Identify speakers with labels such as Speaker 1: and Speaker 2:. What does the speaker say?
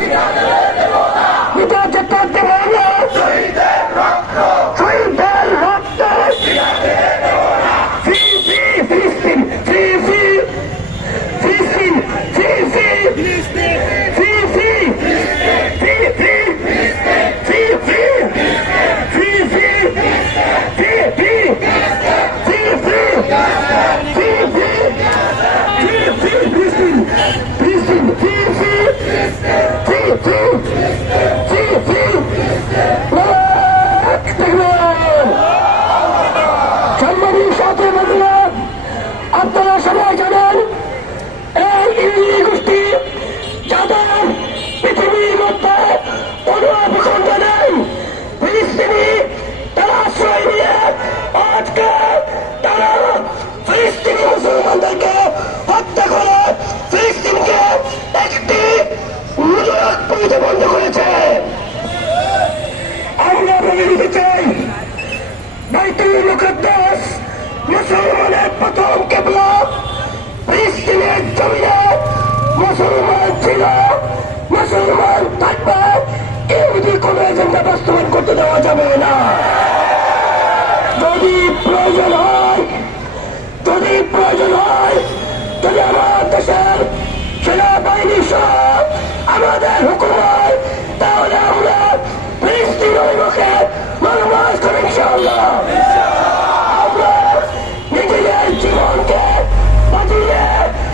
Speaker 1: Piratas! সম্মানী সাথে বন্ধুরা আপনারা সবাই জানেন গোষ্ঠী যাদের পৃথিবীর মধ্যে কোনো ভূখণ্ড নেই ফিলিস্তিনি তারা আশ্রয় নিয়ে তারা ফিলিস্তিনি মুসলমানদেরকে হত্যা করে ফিলিস্তিনকে একটি মুজরাক প্রতিবন্ধ করেছে আমরা বলে দিতে বাইতুল মুকদ্দাস মুসলমানের প্রথম কেবলা। ফিলিস্তিনের জমিনে মুসলমান ছিল। মুসলমান থাকবে। ইহুদি কোন এজেন্ডা বাস্তবায়ন করতে দেওয়া যাবে না। যদি প্রয়োজন হয়, যদি প্রয়োজন হয়, যদি আমার দেশের সেনাবাহিনী সহ আমাদের হুকুম inshallah.